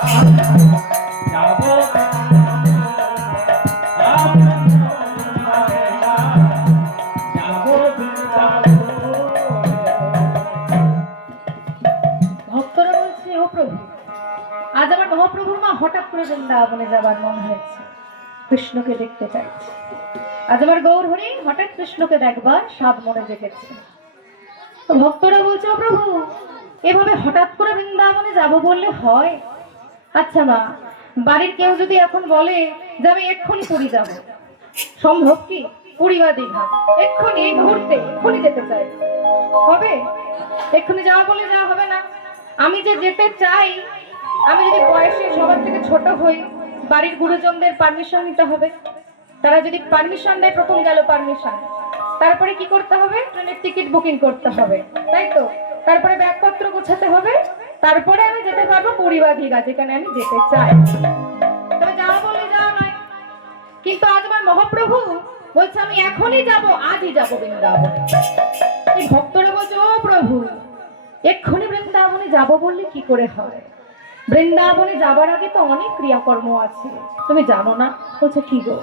ভক্তরা বলছে, ও প্রভু, আজ আমার মহাপ্রভুর মা হঠাৎ করে বৃন্দাবনে যাবার মন হয়েছে, কৃষ্ণকে দেখতে চাইছে। আজ আমার গৌর হরি হঠাৎ কৃষ্ণকে দেখবার স্বাদ মনে জেগেছে। তো ভক্তরা বলছে, ও প্রভু, এভাবে হঠাৎ করে বৃন্দাবনে যাব বললে হয়? আচ্ছা মা, বাড়ির কেউ যদি এখন বলে যে আমি এক্ষুনি পুরী যাব, সম্ভব কি? পুরী বা দীঘা এক্ষুনি এই মুহূর্তে এক্ষুনি যেতে চাই, হবে? এক্ষুনি যাওয়া বলে যাওয়া হবে না। আমি যে যেতে চাই, আমি যদি বয়সে সবার থেকে ছোট হই, বাড়ির গুরুজনদের পারমিশন নিতে হবে। তারা যদি পারমিশন দেয়, প্রথম গেল পারমিশন, তারপরে কি করতে হবে? ট্রেনের টিকিট বুকিং করতে হবে, তাই তো? তারপরে ব্যাগপত্র গোছাতে হবে, তারপরে আমি যেতে পারবো পুরী বা দীঘা, যেখানে আমি যেতে চাই। তবে যাওয়া বলে যাওয়া নয়। কিন্তু আজ আমার মহাপ্রভু বলছে আমি এখনই যাব, আজই যাব বৃন্দাবনে। এই ভক্তরা বলছে, ও প্রভু, এক্ষুনি বৃন্দাবনে যাব বললে কি করে হয়? বৃন্দাবনে যাবার আগে তো অনেক ক্রিয়াকর্ম আছে, তুমি জানো না? বলছে, কি গো?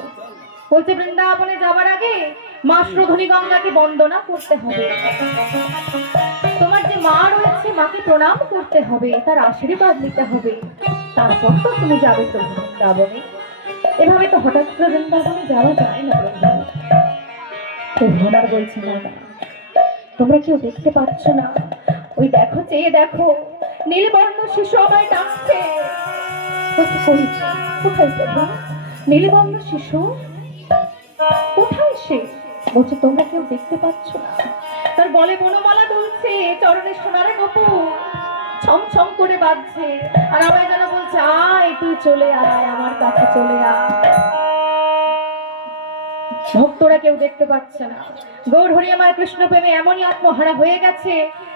বলছে, বৃন্দাবনে যাবার আগে মা শ্রোধনী গঙ্গাকে বন্দনা করতে হবে, তোমার যে মা রয়েছে মাকে প্রণাম করতে হবে, তার আশীর্বাদ নিতে হবে, তারপর তো তুমি যাবে তো বৃন্দাবনে। এভাবে তো হঠাৎ করে বৃন্দাবনে যাওয়া যায় না। ভোলার বলছে, না না, তোমরা কেউ দেখতে পাচ্ছ না? ওই দেখো, চেয়ে দেখো, নীলবর্ণ শিশু আমায় ডাকছে। কোথায় প্রভু? নীলবর্ণ শিশু কোথায় সে? বলছে, তোমরা কেউ দেখতে পাচ্ছ না? তার বলে বনমালা দুলছে, চরণে সোনারে নূপুর ছমছম করে বাজছে, আর আমায় যেন বলছে, আয় তুই চলে আয়, আমার কাছে চলে আয়। ভক্তরা কেউ দেখতে পাচ্ছে না। গৌর হরি আমার কৃষ্ণ প্রেমে এমনই আত্মহারা হয়ে গেছে,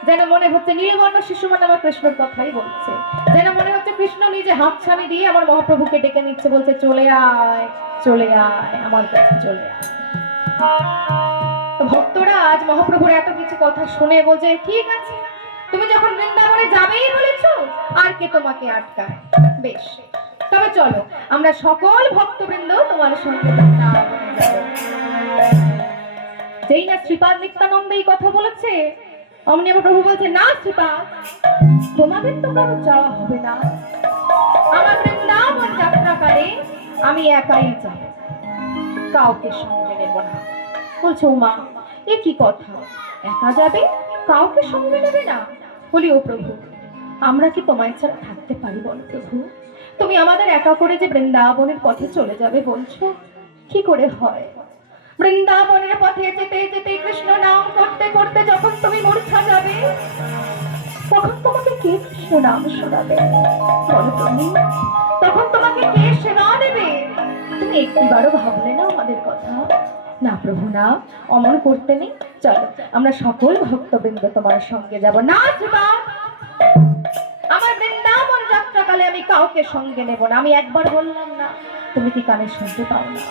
যেন মনে হচ্ছে নীলবর্ণ শিশু মানে আমার কৃষ্ণর কথাই বলছে, যেন মনে হচ্ছে কৃষ্ণ নিজে হাত ছানি দিয়ে আমার মহাপ্রভুকে ডেকে নিচ্ছে, বলছে, চলে আয়, চলে আয়, আমার কাছে চলে আয়। তো ভক্তরা আজ মহাপ্রভুর এত কিছু কথা শুনে বলছে, ঠিক আছে, তুমি যখন বৃন্দাবনে যাবেই বলেছ, আর কে তোমাকে আটকায়? বেশ, তবে চলো আমরা সকল ভক্তবৃন্দ তোমার সঙ্গে বৃন্দাবনে যাব। যেই না শ্রীপাদ নিত্যানন্দ এই কথা বলেছে, অমনি আমার প্রভু বলছে, না শ্রীপাদ, তোমাদের তো কারো যাওয়া হবে না, আমার বৃন্দাবন যাত্রাকালে আমি একাই যাব, কাউকে সঙ্গে নেব না। বলছে, ও মা, এ কি কথা? একা যাবে, কাউকে সঙ্গে নেবে না? বলি, ও প্রভু, আমরা কি তোমায় ছাড়া থাকতে পারি বলো প্রভু? তুমি আমাদের একা করে যে বৃন্দাবনের পথে চলে যাবে বলছো, কি করে হয়? বৃন্দাবনের পথে যেতে যেতে কৃষ্ণ নাম করতে করতে যখন তুমি মূর্ছা যাবে, তখন তোমাকে কে কৃষ্ণ নাম শোনাবে বলো তুমি? তখন তোমাকে কে সেবা দেবে? তুমি একটিবারও ভাবলে না আমাদের কথা? না প্রভু না, অমন করতে নেই, চলো আমরা সকল ভক্তবৃন্দ তোমার সঙ্গে যাব। না শ্রীপাদ, আমার বৃন্দাবন যাত্রাকালে আমি কাউকে সঙ্গে নেব না। আমি একবার বললাম না, তুমি কি কানে শুনতে পাও না?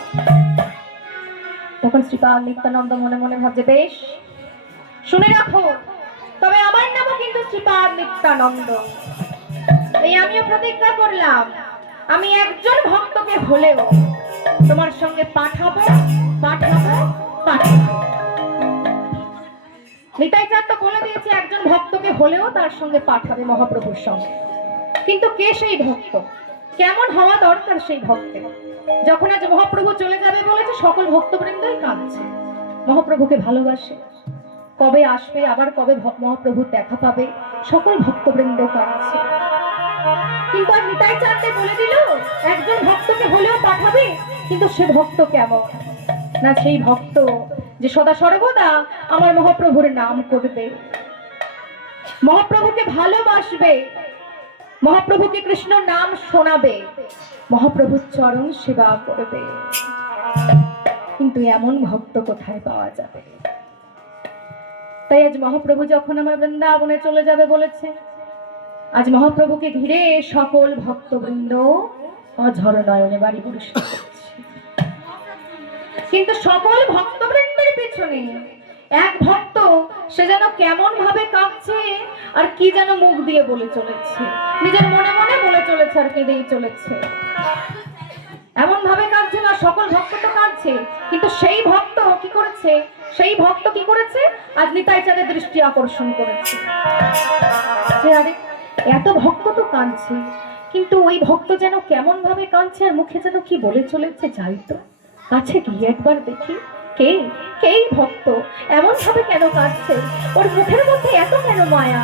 তখন শ্রীপাদ নিত্যানন্দ মনে মনে ভাবছে, বেশ, শুনে রাখো, তবে আমার নামও কিন্তু শ্রীপাদ নিত্যানন্দ। এই আমিও প্রতিজ্ঞা করলাম, আমি একজন ভক্তকে হলেও তোমার সঙ্গে পাঠাবো পাঠাবো পাঠাবো। নিতাই চাঁদ তো বলে দিয়েছে, একজন ভক্তকে হলেও তার সঙ্গে পাঠাবে মহাপ্রভুর সঙ্গে। কিন্তু কে সেই ভক্ত? কেমন হওয়া দরকার সেই ভক্তের? যখন আজ মহাপ্রভু চলে যাবে বলেছে, সকল ভক্তবৃন্দই কাঁদছে, মহাপ্রভুকে ভালোবাসে, কবে আসবে, আবার কবে মহাপ্রভুর দেখা পাবে, সকল ভক্তবৃন্দ কাঁদছে। কিন্তু আর নিতাই চাঁদে বলে দিল, একজন ভক্তকে হলেও পাঠাবে, কিন্তু সে ভক্ত কেমন? না, সেই ভক্ত যে সদা সর্বদা আমার মহাপ্রভুর নাম করবে, মহাপ্রভুকে ভালোবাসবে, মহাপ্রভুকে কৃষ্ণ নাম শোনাবে, মহাপ্রভুর চরণ সেবা করবে। কিন্তু এমন ভক্ত কোথায় পাওয়া যাবে? তাই আজ মহাপ্রভু যখন আমার বৃন্দাবনে চলে যাবে বলেছে, আজ মহাপ্রভুকে ঘিরে সকল ভক্তবৃন্দ অঝর নয়নে বাড়ি পুরস্কার করছে। কিন্তু সকল ভক্তবৃন্দের পেছনে এক ভক্ত সে যেন কেমন ভাবে কাঁদছে আর কি যেন মুখ দিয়ে বলে চলেছে, নিজের মনে মনে বলে চলেছে আর কেঁদেই চলেছে। এমন ভাবে কাঁদছে না, সকল ভক্ত তো কাঁদছে, কিন্তু সেই ভক্ত কি করেছে, সেই ভক্ত কি করেছে, আজ নিতাই চাঁদের দৃষ্টি আকর্ষণ করেছে যে আরে এত ভক্ত তো কাঁদছে, কিন্তু ওই ভক্ত যেন কেমন ভাবে কাঁদছে আর মুখে যেন কি বলে চলেছে, যাই তো কাছে গিয়ে একবার দেখি কে কে ভক্ত, এমন ভাবে কেন কাঁদছে, ওর মুখের মধ্যে এত কেন মায়া,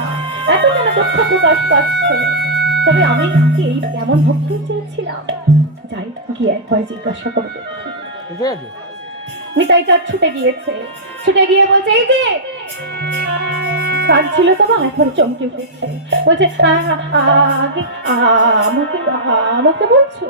এত কেন দুঃখ প্রকাশ পাচ্ছে। তবে আমি কি এই এমন ভক্তই চেয়েছিলাম, যাই গিয়ে একবার জিজ্ঞাসা করে দেখি। নিতাই চাঁদ ছুটে গিয়েছে, ছুটে গিয়ে বলছে এই যে কাঁদছিল তোমার, একবার চমকে উঠেছে, বলছে আমাকে আমাকে বলছো?